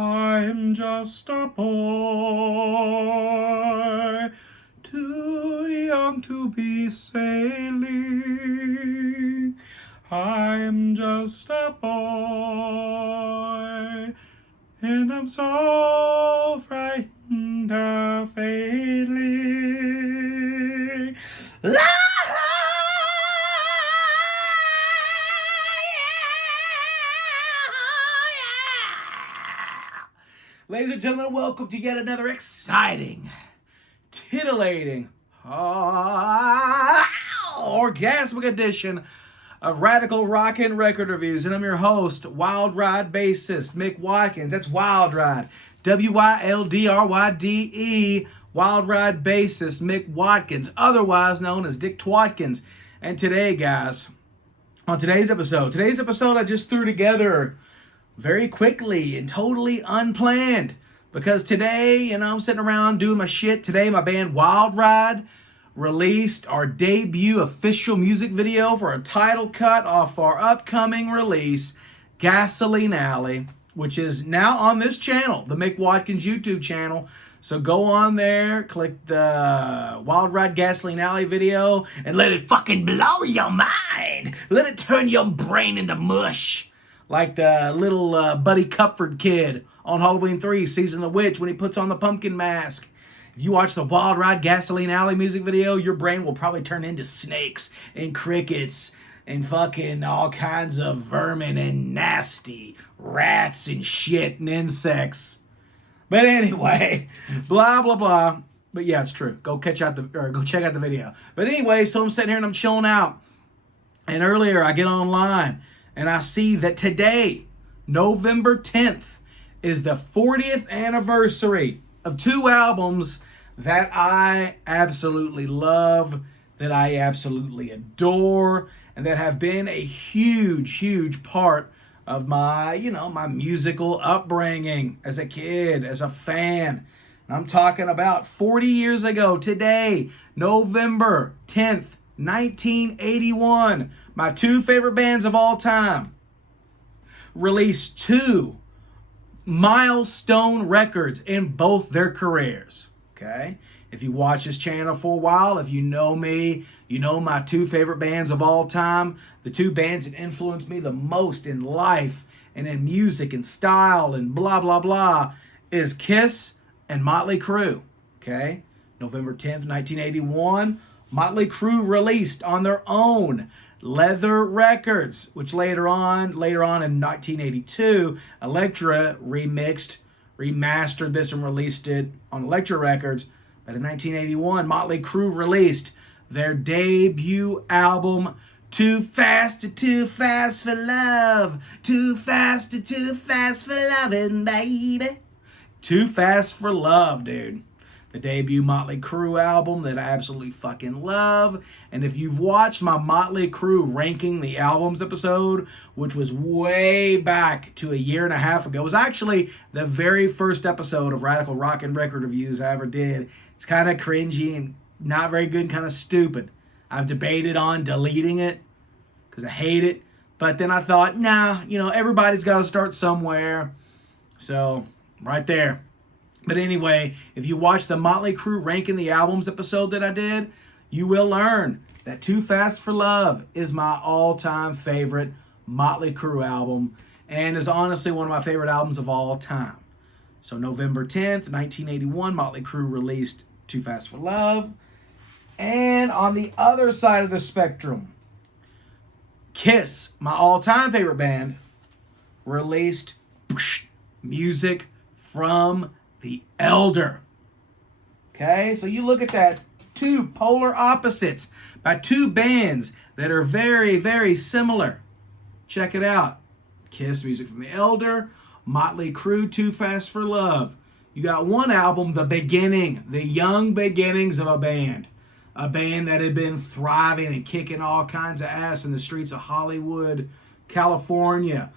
I'm just a boy, too young to be sailing. I'm just a boy, and I'm so frightened of failing. Ladies and gentlemen, welcome to yet another exciting, titillating, orgasmic edition of Radical Rockin' Record Reviews. And I'm your host, Wild Ride bassist Mick Watkins. That's Wild Ride. W-Y-L-D-R-Y-D-E. Wild Ride bassist Mick Watkins, otherwise known as Dick Twatkins. And today, guys, on today's episode I just threw together very quickly and totally unplanned, because today, I'm sitting around doing my shit. Today, my band Wild Ride released our debut official music video for a title cut off our upcoming release, Gasoline Alley, which is now on this channel, the Mick Watkins YouTube channel. So go on there, click the Wild Ride Gasoline Alley video, and let it fucking blow your mind. Let it turn your brain into mush. Like the little Buddy Cupford kid on Halloween 3, Season of the Witch, when he puts on the pumpkin mask. If you watch the Wild Ride Gasoline Alley music video, your brain will probably turn into snakes and crickets and fucking all kinds of vermin and nasty rats and shit and insects. But anyway, blah, blah, blah. But yeah, it's true. Go check out the video. But anyway, so I'm sitting here and I'm chilling out. And earlier I get online and I see that today, November 10th, is the 40th anniversary of two albums that I absolutely love, that I absolutely adore, and that have been a huge, huge part of my, my musical upbringing as a kid, as a fan. And I'm talking about 40 years ago today, November 10th, 1981, my two favorite bands of all time released two milestone records in both their careers. Okay? If you watch this channel for a while, if you know me, you know my two favorite bands of all time, the two bands that influenced me the most in life and in music and style and blah, blah, blah, is Kiss and Motley Crue. Okay? November 10th, 1981, Motley Crue released on their own Leather Records, which later on in 1982, Elektra remastered this and released it on Elektra Records. But in 1981, Motley Crue released their debut album, Too Fast for Love, Too Fast for Lovin', baby. Too Fast for Love, dude. The debut Motley Crue album that I absolutely fucking love. And if you've watched my Motley Crue ranking the albums episode, which was way back to a year and a half ago, it was actually the very first episode of Radical Rockin' Record Reviews I ever did. It's kind of cringy and not very good and kind of stupid. I've debated on deleting it because I hate it. But then I thought, nah, everybody's got to start somewhere. So, right there. But anyway, if you watch the Motley Crue ranking the albums episode that I did, you will learn that Too Fast for Love is my all-time favorite Motley Crue album and is honestly one of my favorite albums of all time. So November 10th, 1981, Motley Crue released Too Fast for Love. And on the other side of the spectrum, Kiss, my all-time favorite band, released music from The Elder. Okay, so you look at that, two polar opposites by two bands that are very, very similar. Check it out. Kiss, music from The Elder. Motley Crue, Too Fast for Love. You got one album, the beginning, the young beginnings of a band. A band that had been thriving and kicking all kinds of ass in the streets of Hollywood, California.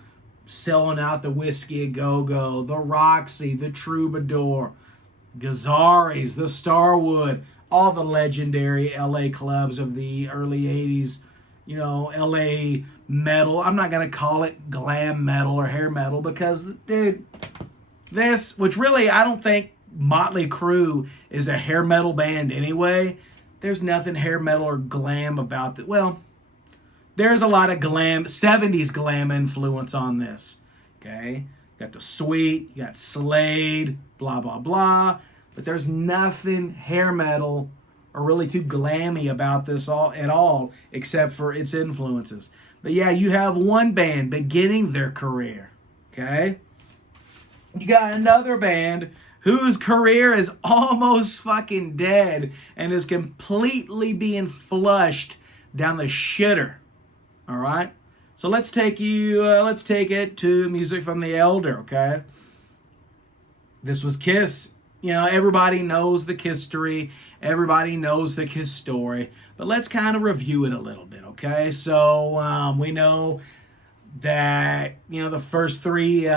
Selling out the Whiskey A Go-Go, the Roxy, the Troubadour, Gazzarri's, the Starwood, all the legendary LA clubs of the early 80s, LA metal. I'm not going to call it glam metal or hair metal because, dude, this, which really I don't think Motley Crue is a hair metal band anyway. There's nothing hair metal or glam about it. Well, there's a lot of glam, 70s glam influence on this. Okay? You got the Sweet, you got Slade, blah, blah, blah. But there's nothing hair metal or really too glammy about this at all, except for its influences. But yeah, you have one band beginning their career. Okay? You got another band whose career is almost fucking dead and is completely being flushed down the shitter. All right? So let's take it to music from the Elder, okay? This was Kiss. You know, everybody knows the Kiss story. Everybody knows the Kiss story. But let's kind of review it a little bit, okay? So we know that, you know, the first three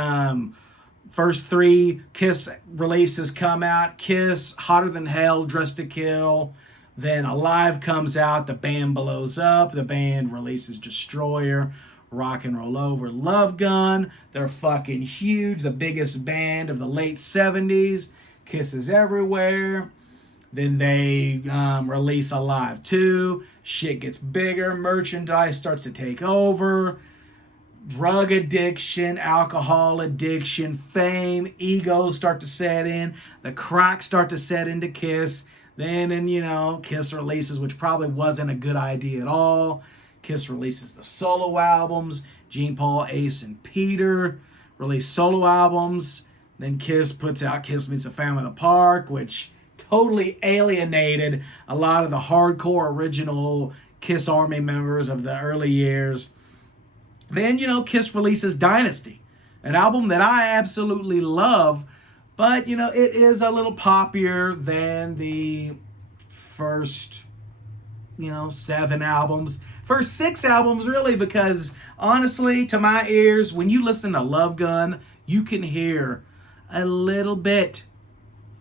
Kiss releases come out. Kiss, Hotter Than Hell, Dressed to Kill. Then Alive comes out. The band blows up. The band releases Destroyer, Rock and Roll Over, Love Gun. They're fucking huge. The biggest band of the late 70s. Kiss is everywhere. Then they release Alive 2. Shit gets bigger. Merchandise starts to take over. Drug addiction, alcohol addiction, fame, egos start to set in. The cracks start to set into Kiss. Then, and you know, Kiss releases, which probably wasn't a good idea at all. Kiss releases the solo albums. Gene, Paul, Ace, and Peter release solo albums. Then Kiss puts out Kiss Meets the Phantom of the Park, which totally alienated a lot of the hardcore original Kiss Army members of the early years. Then, you know, Kiss releases Dynasty, an album that I absolutely love, but, you know, it is a little poppier than the first, you know, 7 albums. First 6 albums, really, because, honestly, to my ears, when you listen to Love Gun, you can hear a little bit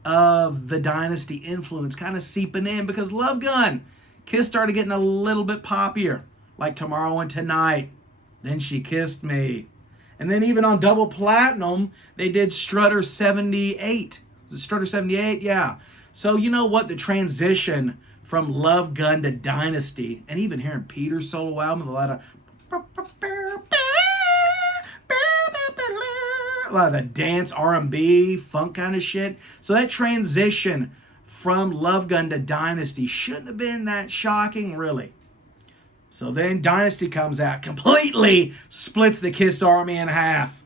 of the Dynasty influence kind of seeping in, because Love Gun, Kiss started getting a little bit poppier, like Tomorrow and Tonight. Then She Kissed Me. And then even on Double Platinum, they did Strutter 78. Was it Strutter 78? Yeah. So you know what? The transition from Love Gun to Dynasty, and even hearing Peter's solo album, a lot of the dance, R&B, funk kind of shit. So that transition from Love Gun to Dynasty shouldn't have been that shocking, really. So then Dynasty comes out, completely splits the Kiss Army in half.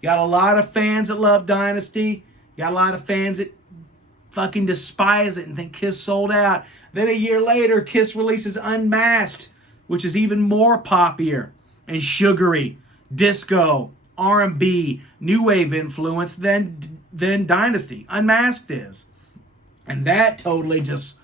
You got a lot of fans that love Dynasty. You got a lot of fans that fucking despise it and think Kiss sold out. Then a year later, Kiss releases Unmasked, which is even more poppier and sugary, disco, R&B, new wave influence than Dynasty. Unmasked is. And that totally just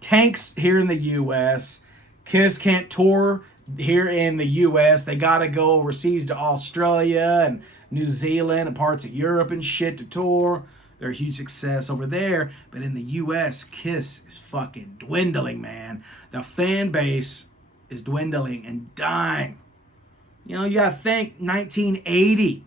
tanks here in the U.S., Kiss can't tour here in the U.S. They got to go overseas to Australia and New Zealand and parts of Europe and shit to tour. They're a huge success over there. But in the U.S., Kiss is fucking dwindling, man. The fan base is dwindling and dying. You know, you got to think 1980.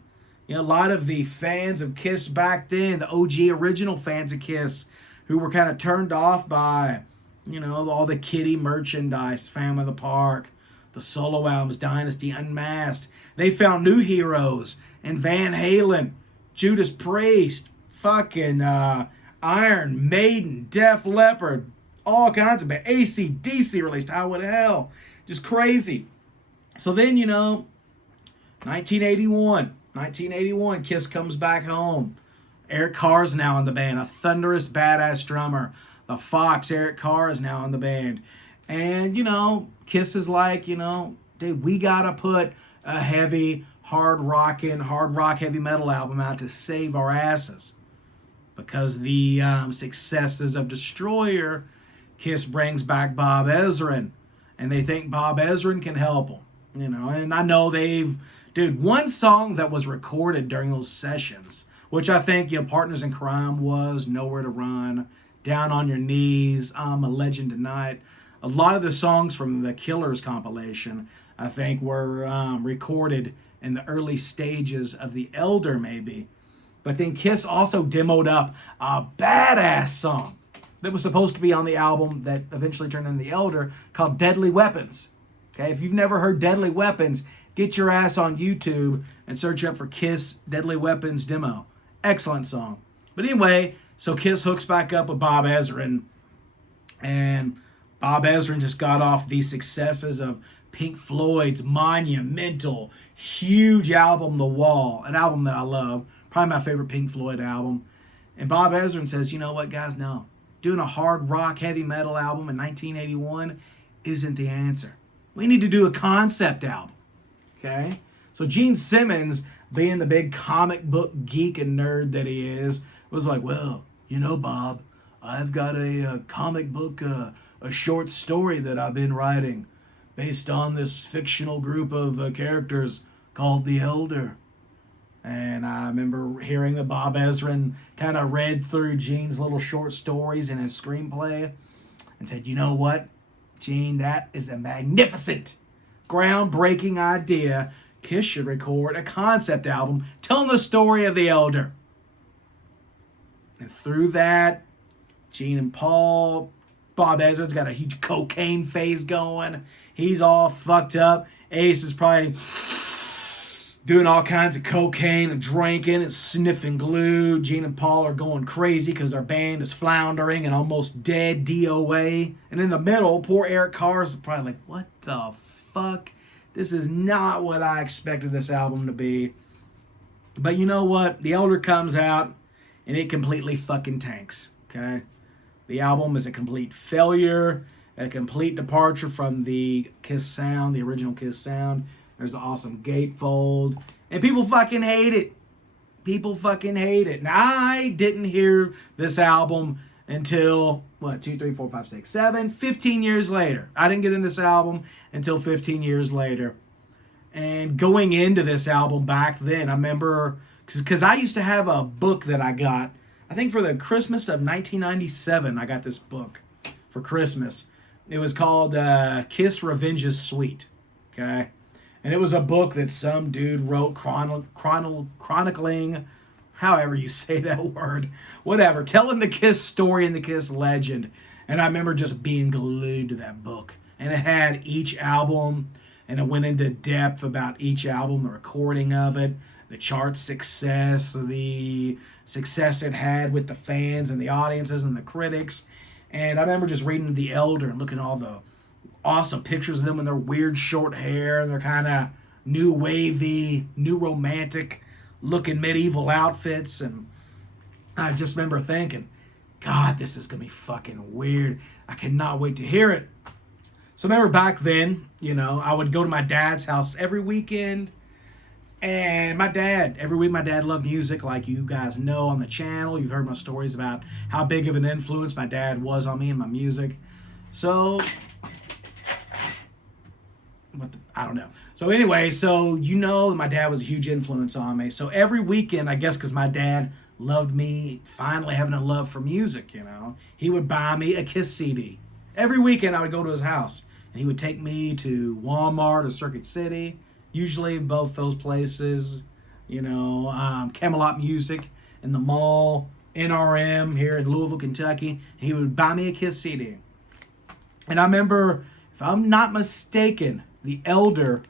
You know, a lot of the fans of Kiss back then, the OG original fans of Kiss, who were kind of turned off by, you know, all the kiddie merchandise, Phantom of the Park, the solo albums, Dynasty, Unmasked. They found new heroes in Van Halen, Judas Priest, fucking Iron Maiden, Def Leppard, all kinds of bands. AC/DC released Highway to Hell. Just crazy. So then, you know, 1981, Kiss comes back home. Eric Carr's now in the band, a thunderous, badass drummer. The Fox, Eric Carr, is now in the band. And, you know, Kiss is like, you know, dude, we got to put a heavy, hard rock, heavy metal album out to save our asses. Because the successes of Destroyer, Kiss brings back Bob Ezrin. And they think Bob Ezrin can help them. You know, and I know one song that was recorded during those sessions, which I think, you know, Partners in Crime was, Nowhere to Run, Down on Your Knees, I'm a Legend Tonight. A lot of the songs from the Killers compilation, I think, were recorded in the early stages of The Elder, maybe. But then Kiss also demoed up a badass song that was supposed to be on the album that eventually turned into The Elder called Deadly Weapons. Okay, if you've never heard Deadly Weapons, get your ass on YouTube and search up for Kiss Deadly Weapons demo. Excellent song. But anyway, so Kiss hooks back up with Bob Ezrin, and Bob Ezrin just got off the successes of Pink Floyd's monumental, huge album, The Wall, an album that I love, probably my favorite Pink Floyd album. And Bob Ezrin says, you know what, guys, no. Doing a hard rock, heavy metal album in 1981 isn't the answer. We need to do a concept album, okay? So Gene Simmons, being the big comic book geek and nerd that he is, was like, well, you know, Bob, I've got a comic book, a short story that I've been writing based on this fictional group of characters called The Elder. And I remember hearing that Bob Ezrin kind of read through Gene's little short stories in his screenplay and said, you know what, Gene, that is a magnificent, groundbreaking idea. Kiss should record a concept album telling the story of The Elder. And through that, Gene and Paul, Bob Ezrin's got a huge cocaine phase going. He's all fucked up. Ace is probably doing all kinds of cocaine and drinking and sniffing glue. Gene and Paul are going crazy because their band is floundering and almost dead DOA. And in the middle, poor Eric Carr is probably like, what the fuck? This is not what I expected this album to be. But you know what? The Elder comes out and it completely fucking tanks, okay? The album is a complete failure, a complete departure from the Kiss sound, the original Kiss sound. There's an awesome gatefold, and people fucking hate it. People fucking hate it. Now, I didn't hear this album until, 15 years later. I didn't get in this album until 15 years later. And going into this album back then, I remember, because I used to have a book that I got, I think for the Christmas of 1997, I got this book for Christmas. It was called Kiss Revenge is Sweet, okay? And it was a book that some dude wrote chronicling, however you say that word, whatever, telling the Kiss story and the Kiss legend. And I remember just being glued to that book. And it had each album, and it went into depth about each album, the recording of it, the chart success, the success it had with the fans and the audiences and the critics. And I remember just reading The Elder and looking at all the awesome pictures of them in their weird short hair and their kind of new wavy, new romantic looking medieval outfits. And I just remember thinking, God, this is going to be fucking weird. I cannot wait to hear it. So I remember back then, you know, I would go to my dad's house every weekend. And every week my dad loved music, like you guys know on the channel. You've heard my stories about how big of an influence my dad was on me and my music. So, I don't know. So anyway, so you know my dad was a huge influence on me. So every weekend, I guess because my dad loved me finally having a love for music, you know, he would buy me a Kiss CD. Every weekend I would go to his house, and he would take me to Walmart or Circuit City, usually both those places, you know, Camelot Music in the mall, NRM here in Louisville, Kentucky. He would buy me a Kiss CD. And I remember, if I'm not mistaken, The Elder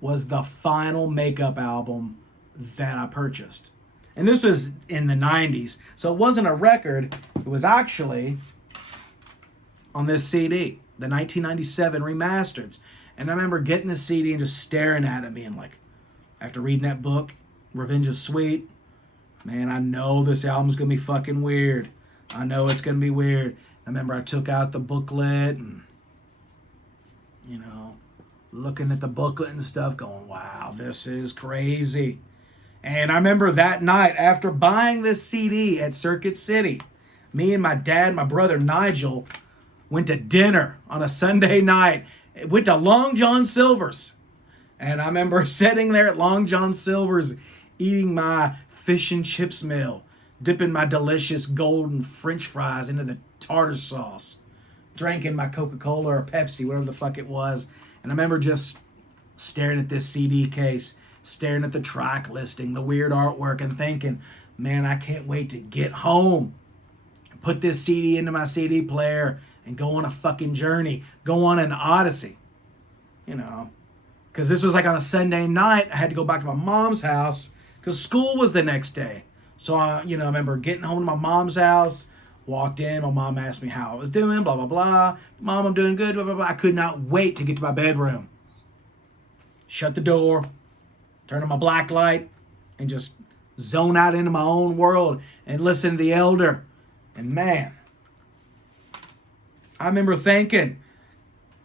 was the final makeup album that I purchased. And this was in the 90s. So it wasn't a record. It was actually on this CD, the 1997 remasters. And I remember getting the CD and just staring at it, being like, after reading that book, Revenge is Sweet, man, I know this album's going to be fucking weird. I know it's going to be weird. I remember I took out the booklet and, you know, looking at the booklet and stuff, going, wow, this is crazy. And I remember that night, after buying this CD at Circuit City, me and my dad, my brother Nigel, went to dinner on a Sunday night. Went to Long John Silver's. And I remember sitting there at Long John Silver's eating my fish and chips meal, dipping my delicious golden French fries into the tartar sauce, drinking my Coca-Cola or Pepsi, whatever the fuck it was. And I remember just staring at this CD case, staring at the track listing, the weird artwork, and thinking, man, I can't wait to get home, put this CD into my CD player, and go on a fucking journey, go on an odyssey, you know. Because this was like on a Sunday night. I had to go back to my mom's house because school was the next day. So, I remember getting home to my mom's house, walked in, my mom asked me how I was doing, blah, blah, blah. Mom, I'm doing good, blah, blah, blah. I could not wait to get to my bedroom. Shut the door, turn on my black light, and just zone out into my own world and listen to the Elder. And man, I remember thinking,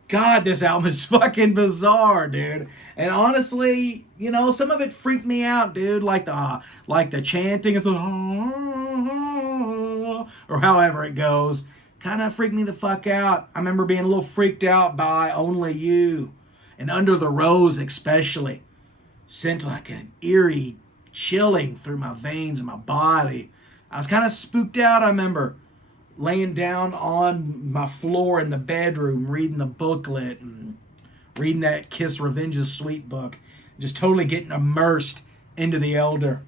God, this album is fucking bizarre, dude. And honestly, some of it freaked me out, dude. Like the chanting, it's or however it goes, kind of freaked me the fuck out. I remember being a little freaked out by Only You and Under the Rose especially. Sent like an eerie chilling through my veins and my body. I was kind of spooked out, I remember. Laying down on my floor in the bedroom, reading the booklet and reading that Kiss Revenge's Sweet book. Just totally getting immersed into the Elder.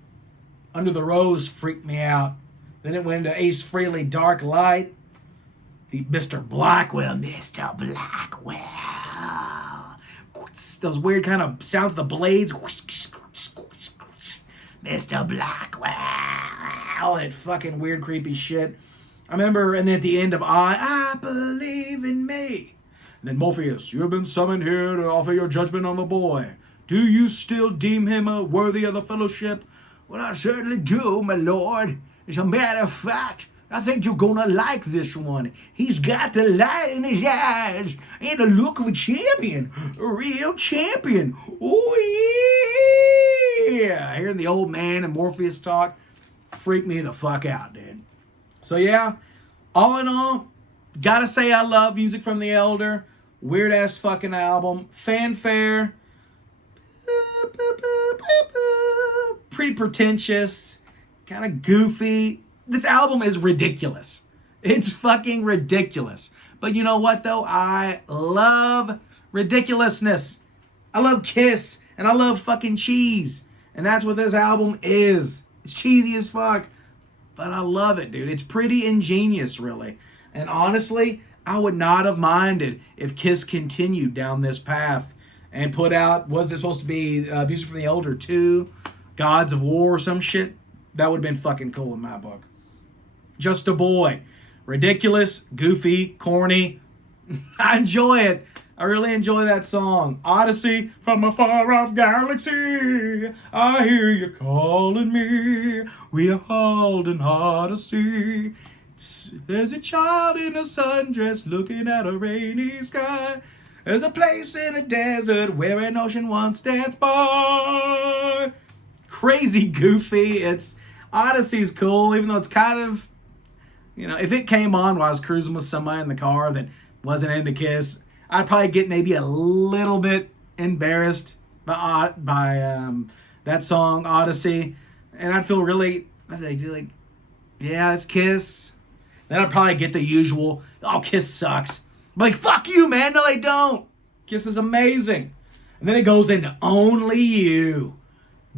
Under the Rose freaked me out. Then it went into Ace Frehley, Dark Light. The Mr. Blackwell. Mr. Blackwell. Those weird kind of sounds of the blades. Mr. Blackwell. All that fucking weird, creepy shit. I remember, and then at the end of I Believe in Me. And then Morpheus, you have been summoned here to offer your judgment on the boy. Do you still deem him worthy of the fellowship? Well, I certainly do, my lord. As a matter of fact, I think you're gonna like this one. He's got the light in his eyes and the look of a champion. A real champion. Oh, yeah. Hearing the old man and Morpheus talk freaked me the fuck out, dude. So yeah, all in all, gotta say I love music from the Elder. Weird ass fucking album. Fanfare. Pretty pretentious. Kind of goofy. This album is ridiculous. It's fucking ridiculous. But you know what though? I love ridiculousness. I love Kiss. And I love fucking cheese. And that's what this album is. It's cheesy as fuck. But I love it, dude. It's pretty ingenious, really. And honestly, I would not have minded if Kiss continued down this path and put out, was it supposed to be Music from the Elder 2, Gods of War or some shit? That would have been fucking cool in my book. Just a Boy. Ridiculous, goofy, corny. I enjoy it. I really enjoy that song. Odyssey, from a far off galaxy, I hear you calling me. We are hauled in Odyssey. There's a child in a sundress looking at a rainy sky. There's a place in a desert where an ocean once danced by. Crazy goofy. Odyssey's cool, even though it's kind of, if it came on while I was cruising with somebody in the car that wasn't into Kiss, I'd probably get maybe a little bit embarrassed by that song, Odyssey. And I'd feel really, like, yeah, it's Kiss. Then I'd probably get the usual, oh, Kiss sucks. I'm like, fuck you, man. No, they don't. Kiss is amazing. And then it goes into Only You.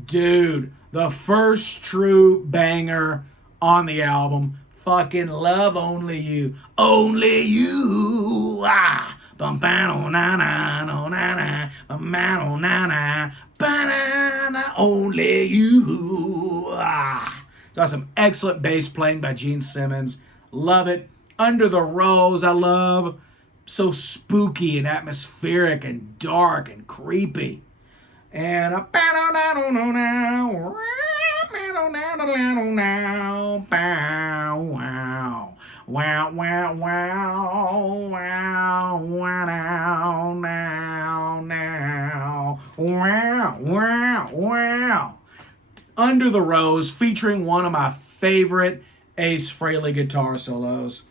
Dude, the first true banger on the album. Fucking love Only You. Only You. Ah. Bum ba no na na no na na bum ba no na na ba only you. Got some excellent bass playing by Gene Simmons. Love it. Under the Rose, I love. So spooky and atmospheric and dark and creepy. And wow, wow, wow, wow, wow, now, wow, wow, wow. Under the Rose, featuring one of my favorite Ace Frehley guitar solos.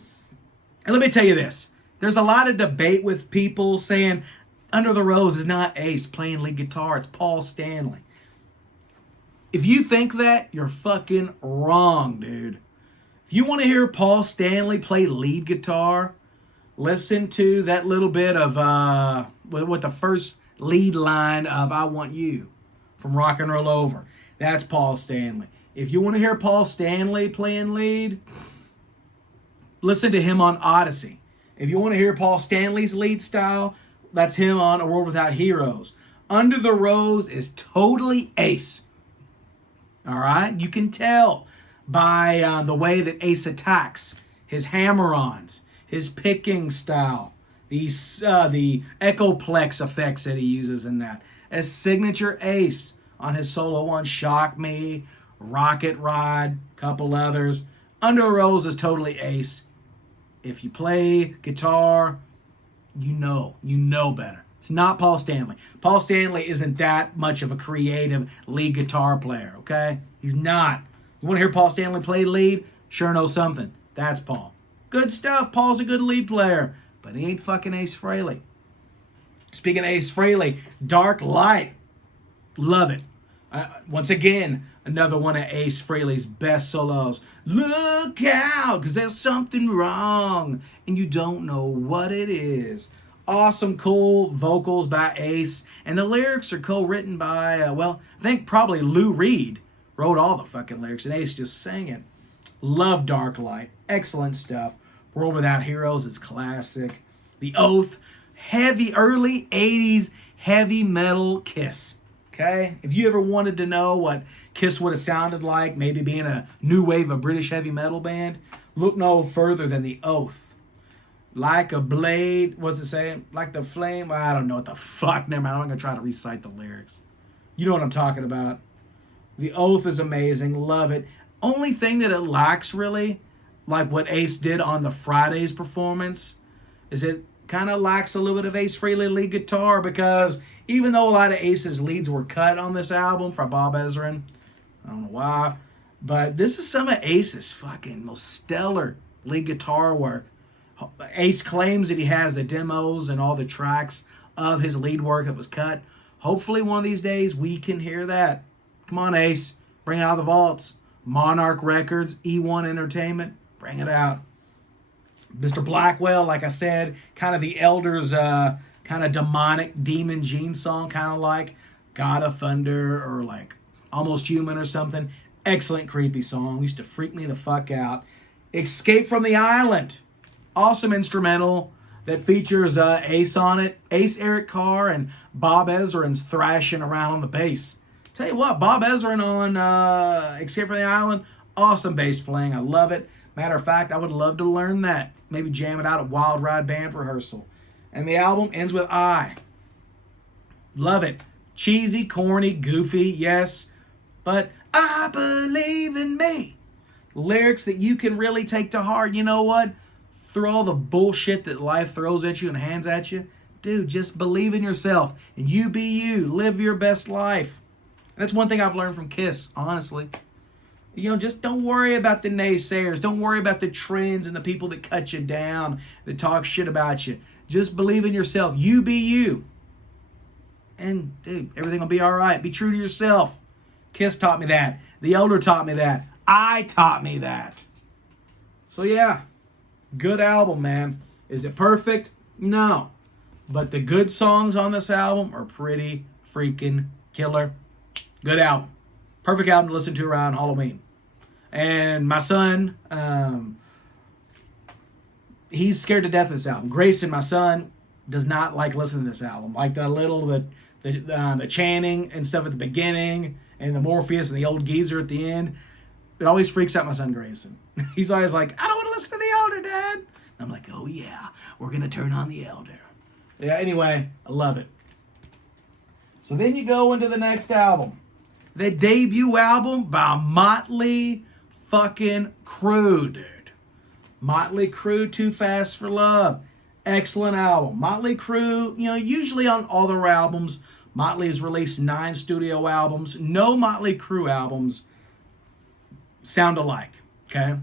And let me tell you this. There's a lot of debate with people saying Under the Rose is not Ace playing lead guitar. It's Paul Stanley. If you think that, you're fucking wrong, dude. If you want to hear Paul Stanley play lead guitar, listen to that little bit of, with the first lead line of I Want You. from Rock and Roll Over. That's Paul Stanley. If you want to hear Paul Stanley playing lead, listen to him on Odyssey. If you want to hear Paul Stanley's lead style, that's him on A World Without Heroes. Under the Rose is totally Ace. All right? You can tell by the way that Ace attacks, his hammer-ons, his picking style, the echoplex effects that he uses in that. As signature Ace on his solo one, Shock Me, Rocket Ride, couple others. Under the Rose is totally Ace. If you play guitar, you know better. It's not Paul Stanley. Paul Stanley isn't that much of a creative lead guitar player, okay? He's not. You want to hear Paul Stanley play lead? Sure know something. That's Paul. Good stuff. Paul's a good lead player, but he ain't fucking Ace Frehley. Speaking of Ace Frehley, Dark Light. Love it. Once again, another one of Ace Frehley's best solos. Look out, because there's something wrong, and you don't know what it is. Awesome, cool vocals by Ace, and the lyrics are co-written by, I think probably Lou Reed wrote all the fucking lyrics, and Ace just sang it. Love Dark Light. Excellent stuff. World Without Heroes is classic. The Oath. Heavy, early 80s heavy metal Kiss. Okay? If you ever wanted to know what Kiss would have sounded like, maybe being a new wave of British heavy metal band, look no further than The Oath. Like a blade, what's it saying? Like the flame? I don't know what the fuck. Never mind, I'm not going to try to recite the lyrics. You know what I'm talking about. The Oath is amazing. Love it. Only thing that it lacks, really, like what Ace did on the Fridays performance, is it kind of lacks a little bit of Ace Frehley lead guitar, because even though a lot of Ace's leads were cut on this album from Bob Ezrin, I don't know why, but this is some of Ace's fucking most stellar lead guitar work. Ace claims that he has the demos and all the tracks of his lead work that was cut. Hopefully one of these days we can hear that. Come on, Ace. Bring it out of the vaults. Monarch Records, E1 Entertainment, bring it out. Mr. Blackwell, like I said, kind of the Elders, kind of demonic Demon Gene song, kind of like God of Thunder or like Almost Human or something. Excellent creepy song. Used to freak me the fuck out. Escape from the Island. Awesome instrumental that features Ace on it. Ace, Eric Carr, and Bob Ezrin's thrashing around on the bass. Tell you what, Bob Ezrin on Escape from the Island, awesome bass playing. I love it. Matter of fact, I would love to learn that. Maybe jam it out at Wild Ride Band rehearsal. And the album ends with I. Love it. Cheesy, corny, goofy, yes. But I believe in me. Lyrics that you can really take to heart. You know what? Through all the bullshit that life throws at you and hands at you, dude, just believe in yourself. And you be you. Live your best life. That's one thing I've learned from Kiss, honestly. You know, just don't worry about the naysayers. Don't worry about the trends and the people that cut you down, that talk shit about you. Just believe in yourself. You be you. And, dude, everything will be all right. Be true to yourself. Kiss taught me that. The Elder taught me that. I taught me that. So, yeah, good album, man. Is it perfect? No. But the good songs on this album are pretty freaking killer. Good album. Perfect album to listen to around Halloween. And my son, he's scared to death of this album. Grayson, my son, does not like listening to this album. Like the chanting and stuff at the beginning, and the Morpheus and the old geezer at the end. It always freaks out my son Grayson. He's always like, I don't want to listen to the Elder, Dad. And I'm like, oh yeah, we're going to turn on the Elder. Yeah, anyway, I love it. So then you go into the next album. The debut album by Motley fucking Crue, dude. Motley Crue, Too Fast for Love. Excellent album. Motley Crue, you know, usually on all their albums, Motley has released 9 studio albums. No Motley Crue albums sound alike, okay?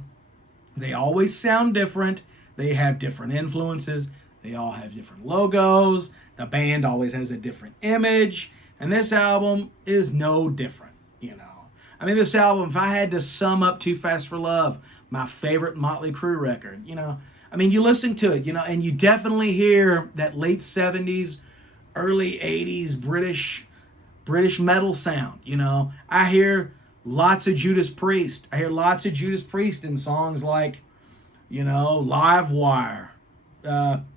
They always sound different. They have different influences. They all have different logos. The band always has a different image. And this album is no different, you know. I mean, this album, if I had to sum up Too Fast for Love, my favorite Motley Crue record, you know. I mean, you listen to it, you know, and you definitely hear that late 70s, early 80s British British metal sound. I hear lots of Judas Priest. I hear lots of Judas Priest in songs like, Live Wire,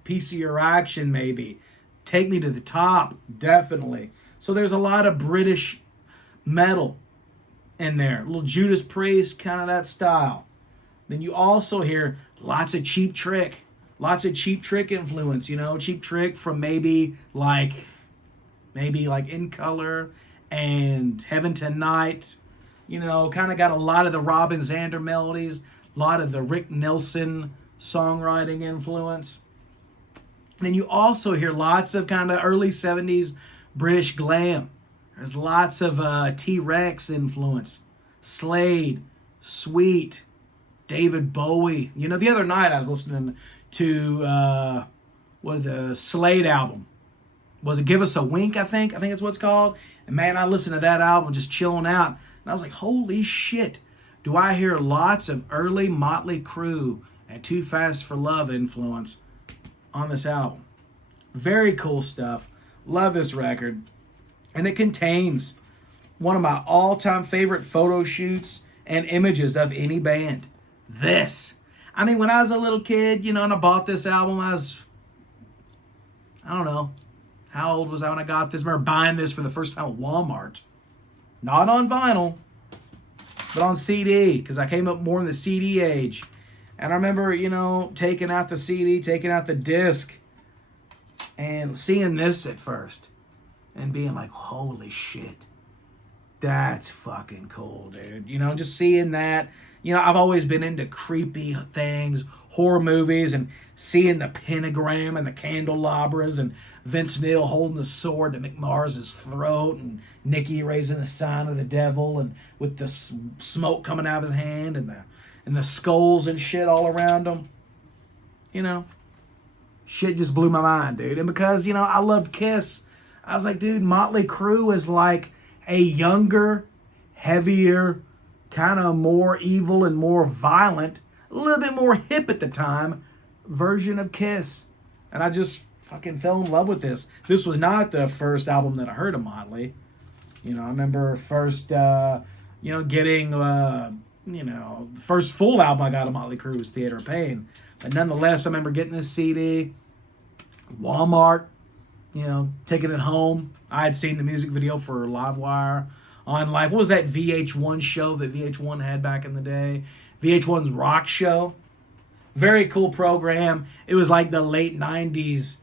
Piece of Your Action, maybe. Take Me to the Top, definitely. So there's a lot of British metal in there. A little Judas Priest, kind of that style. Then you also hear lots of Cheap Trick. Lots of Cheap Trick influence, Cheap Trick from maybe like In Color and Heaven Tonight. Kind of got a lot of the Robin Zander melodies, a lot of the Rick Nelson songwriting influence. And then you also hear lots of kind of early 70s British glam. There's lots of T-Rex influence. Slade, Sweet, David Bowie. The other night I was listening to the Slade album. Was it Give Us a Wink, I think? I think that's what it's called. And man, I listened to that album just chilling out. And I was like, holy shit. Do I hear lots of early Motley Crue and Too Fast for Love influence on this album. Very cool stuff. Love this record. And it contains one of my all-time favorite photo shoots and images of any band. This. I mean, when I was a little kid, and I bought this album, I don't know. How old was I when I got this? I remember buying this for the first time at Walmart. Not on vinyl, but on CD, because I came up more in the CD age. And I remember, taking out the CD, taking out the disc, and seeing this at first. And being like, holy shit. That's fucking cool, dude. Just seeing that. I've always been into creepy things, horror movies, and seeing the pentagram and the candelabras and Vince Neil holding the sword to McMars's throat and Nicky raising the sign of the devil and with the smoke coming out of his hand and the skulls and shit all around him. Shit just blew my mind, dude. And because, I loved Kiss, I was like, dude, Motley Crue is like a younger, heavier, kind of more evil and more violent, a little bit more hip at the time version of Kiss. And I just fucking fell in love with this. This was not the first album that I heard of Motley. I remember first, getting, the first full album I got of Motley Crue was Theater of Pain. But nonetheless, I remember getting this CD, Walmart, taking it home. I had seen the music video for Live Wire on, what was that VH1 show that VH1 had back in the day? VH1's Rock Show. Very cool program. It was like the late 90s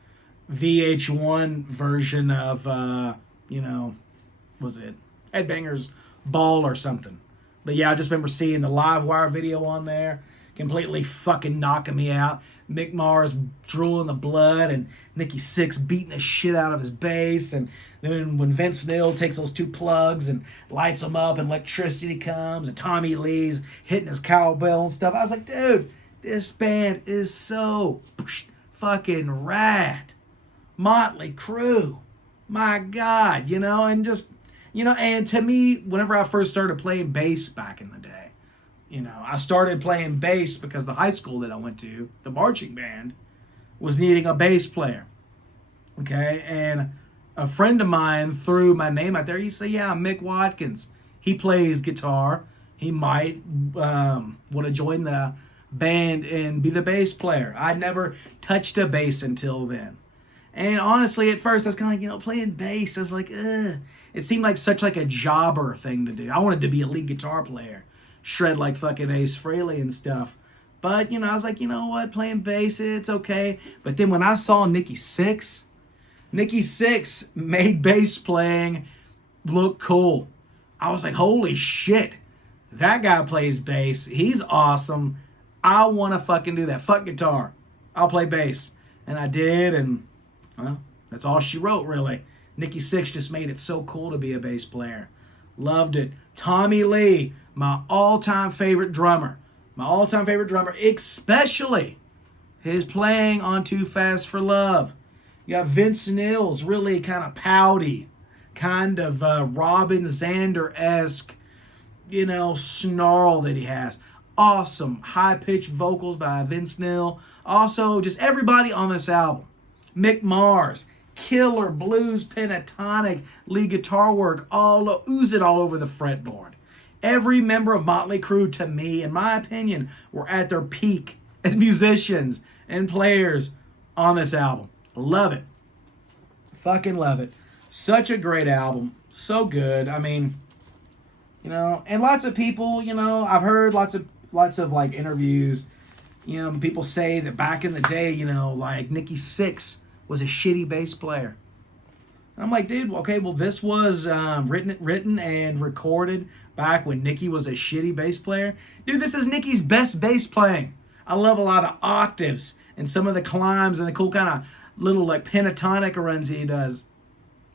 VH1 version of, was it Headbangers Ball or something. But yeah, I just remember seeing the Live Wire video on there. Completely fucking knocking me out. Mick Mars drooling the blood and Nicky Sixx beating the shit out of his bass. And then when Vince Neil takes those two plugs and lights them up and electricity comes and Tommy Lee's hitting his cowbell and stuff. I was like, dude, this band is so fucking rad. Motley Crue. My God, and just, and to me, whenever I first started playing bass back in the day, I started playing bass because the high school that I went to, the marching band, was needing a bass player. Okay, and a friend of mine threw my name out there. He said, yeah, Mick Watkins. He plays guitar. He might want to join the band and be the bass player. I never touched a bass until then. And honestly, at first, I was kind of like, playing bass. I was like, ugh. It seemed like such like a jobber thing to do. I wanted to be a lead guitar player. Shred like fucking Ace Frehley and stuff. But, I was like, you know what? Playing bass, it's okay. But then when I saw Nicky Sixx made bass playing look cool. I was like, holy shit. That guy plays bass. He's awesome. I want to fucking do that. Fuck guitar. I'll play bass. And I did, and, well, that's all she wrote, really. Nicky Sixx just made it so cool to be a bass player. Loved it. Tommy Lee, my all-time favorite drummer. Especially his playing on Too Fast for Love. You got Vince Neil's really kind of pouty, kind of Robin Zander-esque, snarl that he has. Awesome high-pitched vocals by Vince Neil. Also, just everybody on this album. Mick Mars, killer blues pentatonic lead guitar work, ooze it all over the fretboard. Every member of Motley Crue, to me, in my opinion, were at their peak as musicians and players on this album. Love it. Fucking love it. Such a great album. So good. I mean, and lots of people, I've heard lots of like interviews, people say that back in the day, like Nikki Sixx was a shitty bass player. And I'm like, dude, okay, well, this was written and recorded back when Nikki was a shitty bass player. Dude, this is Nikki's best bass playing. I love a lot of octaves and some of the climbs and the cool kind of little like pentatonic runs he does.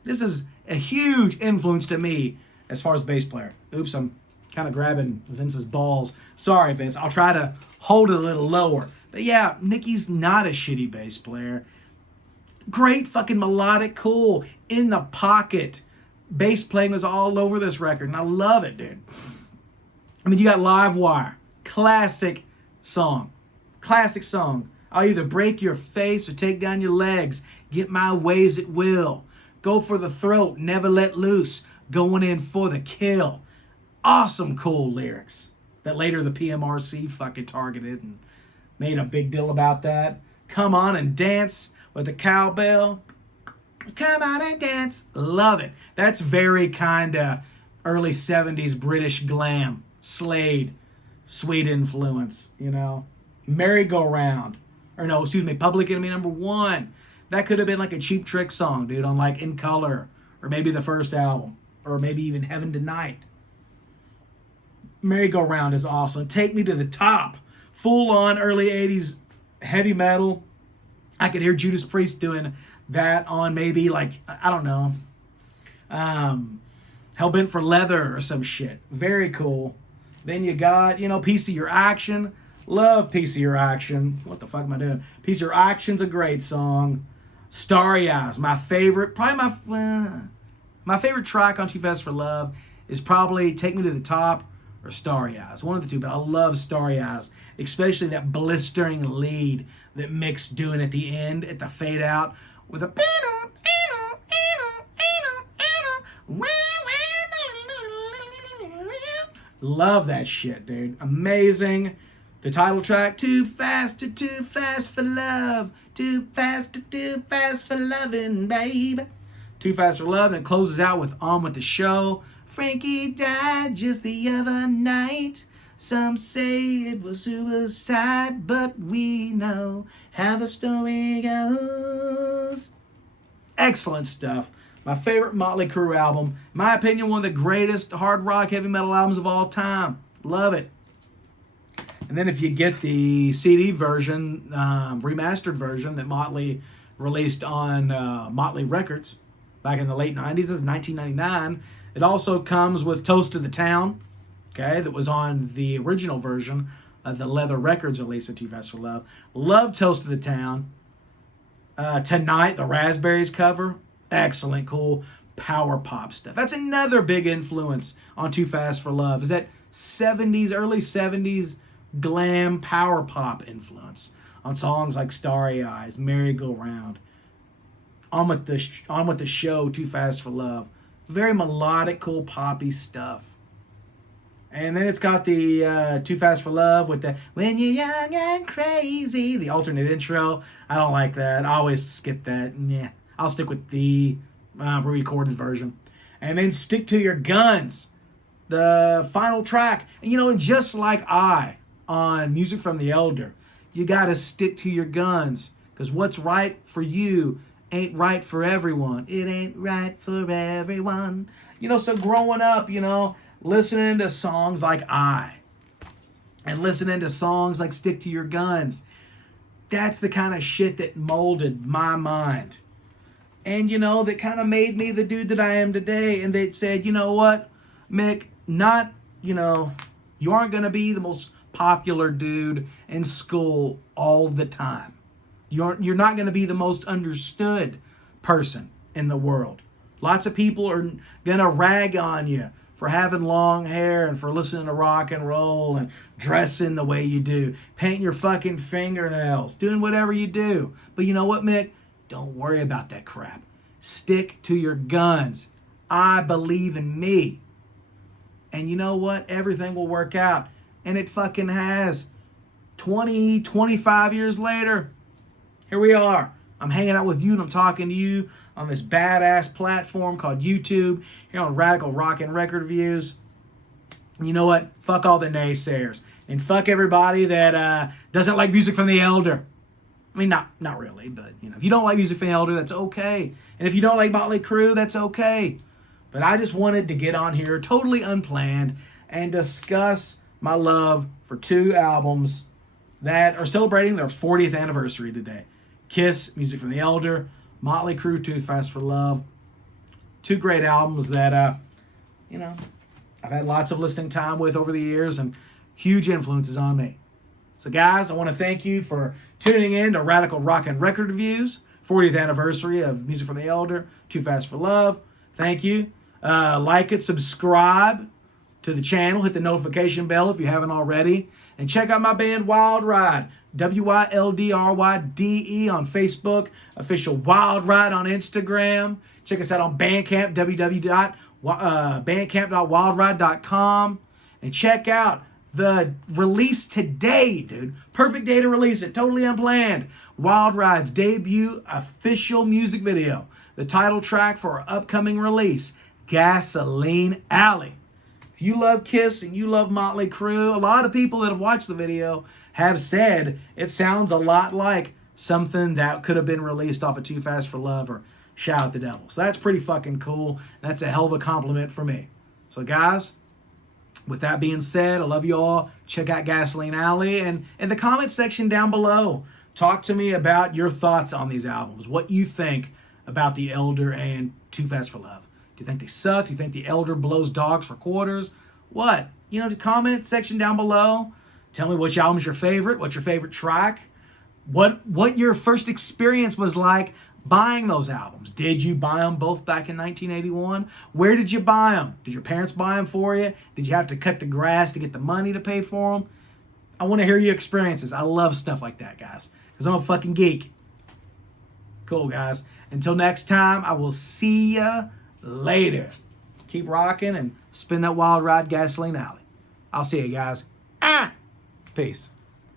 This is a huge influence to me as far as bass player. Oops, I'm kind of grabbing Vince's balls. Sorry, Vince. I'll try to hold it a little lower. But yeah, Nikki's not a shitty bass player. Great fucking melodic, cool, in the pocket. Bass playing was all over this record, and I love it, dude. I mean, you got Live Wire. Classic song. Classic song. I'll either break your face or take down your legs. Get my ways at will. Go for the throat, never let loose. Going in for the kill. Awesome, cool lyrics that later the PMRC fucking targeted and made a big deal about that. Come on and dance with the cowbell. Come on and dance. Love it. That's very kind of early 70s British glam. Slade. Sweet influence, Merry-Go-Round. Public Enemy #1. That could have been like a Cheap Trick song, dude, on like In Color. Or maybe the first album. Or maybe even Heaven Tonight. Merry-Go-Round is awesome. Take Me to the Top. Full-on early 80s heavy metal. I could hear Judas Priest doing that on maybe like, I don't know, Hellbent for Leather or some shit. Very cool. Then you got, Piece of Your Action. Love Piece of Your Action. What the fuck am I doing? Piece of Your Action's a great song. Starry Eyes, my favorite. Probably my favorite track on Too Fast for Love is probably Take Me to the Top or Starry Eyes. One of the two, but I love Starry Eyes. Especially that blistering lead that Mick's doing at the end, at the fade out, with a love that shit, dude. Amazing. The title track, Too Fast for Love. Too fast for loving, babe. Too Fast for Love, and it closes out with On With The Show. Frankie died just the other night. Some say it was suicide, but we know how the story goes. Excellent stuff. My favorite Motley Crue album. In my opinion, one of the greatest hard rock heavy metal albums of all time. Love it. And then if you get the CD version, remastered version that Motley released on Motley Records back in the late 90s, this is 1999. It also comes with Toast to the Town, okay, that was on the original version of the Leather Records release of Too Fast for Love. Love Toast to the Town. Tonight, the Raspberries cover. Excellent, cool power pop stuff. That's another big influence on Too Fast for Love, is that 70s, early 70s glam power pop influence on songs like Starry Eyes, Merry-Go-Round, On With the Show, Too Fast for Love. Very melodic, cool, poppy stuff. And then it's got the Too Fast for Love with the When You're Young and Crazy, the alternate intro. I don't like that. I always skip that. Yeah, I'll stick with the re-recorded version. And then Stick to Your Guns, the final track. And and just like on Music from the Elder, you got to stick to your guns, because what's right for you ain't right for everyone. It ain't right for everyone. So growing up, listening to songs like and listening to songs like Stick to Your Guns, that's the kind of shit that molded my mind. And, that kind of made me the dude that I am today. And they said, you know what, Mick, you aren't going to be the most popular dude in school all the time. You're not going to be the most understood person in the world. Lots of people are going to rag on you for having long hair and for listening to rock and roll and dressing the way you do, painting your fucking fingernails, doing whatever you do. But you know what, Mick? Don't worry about that crap. Stick to your guns. I believe in me. And you know what? Everything will work out. And it fucking has. 20, 25 years later, here we are. I'm hanging out with you and I'm talking to you on this badass platform called YouTube, here on Radical Rock and Record Reviews. And you know what? Fuck all the naysayers. And fuck everybody that doesn't like music from the Elder. I mean, not really, but you know, if you don't like music from the Elder, that's okay. And if you don't like Motley Crue, that's okay. But I just wanted to get on here totally unplanned and discuss my love for two albums that are celebrating their 40th anniversary today. Kiss, Music from the Elder, Motley Crue, Too Fast for Love. Two great albums that, I've had lots of listening time with over the years and huge influences on me. So guys, I want to thank you for tuning in to Radical Rock and Record Reviews, 40th anniversary of Music from the Elder, Too Fast for Love. Thank you. Like it, subscribe to the channel, hit the notification bell if you haven't already, and check out my band Wild Ride, WILDRYDE on Facebook, official Wild Ride on Instagram. Check us out on Bandcamp, www.bandcamp.wildride.com, and check out the release today, dude. Perfect day to release it, totally unplanned. Wild Ride's debut official music video, the title track for our upcoming release, Gasoline Alley. If you love Kiss and you love Motley Crue, a lot of people that have watched the video have said it sounds a lot like something that could have been released off of Too Fast for Love or Shout at the Devil. So that's pretty fucking cool. That's a hell of a compliment for me. So guys, with that being said, I love you all. Check out Gasoline Alley. And in the comment section down below, talk to me about your thoughts on these albums. What you think about The Elder and Too Fast for Love. Do you think they suck? Do you think The Elder blows dogs for quarters? What? The comment section down below. Tell me which album's your favorite. What's your favorite track? What your first experience was like buying those albums. Did you buy them both back in 1981? Where did you buy them? Did your parents buy them for you? Did you have to cut the grass to get the money to pay for them? I want to hear your experiences. I love stuff like that, guys, because I'm a fucking geek. Cool, guys. Until next time, I will see ya later. Keep rocking and spin that wild ride, Gasoline Alley. I'll see you guys. Peace.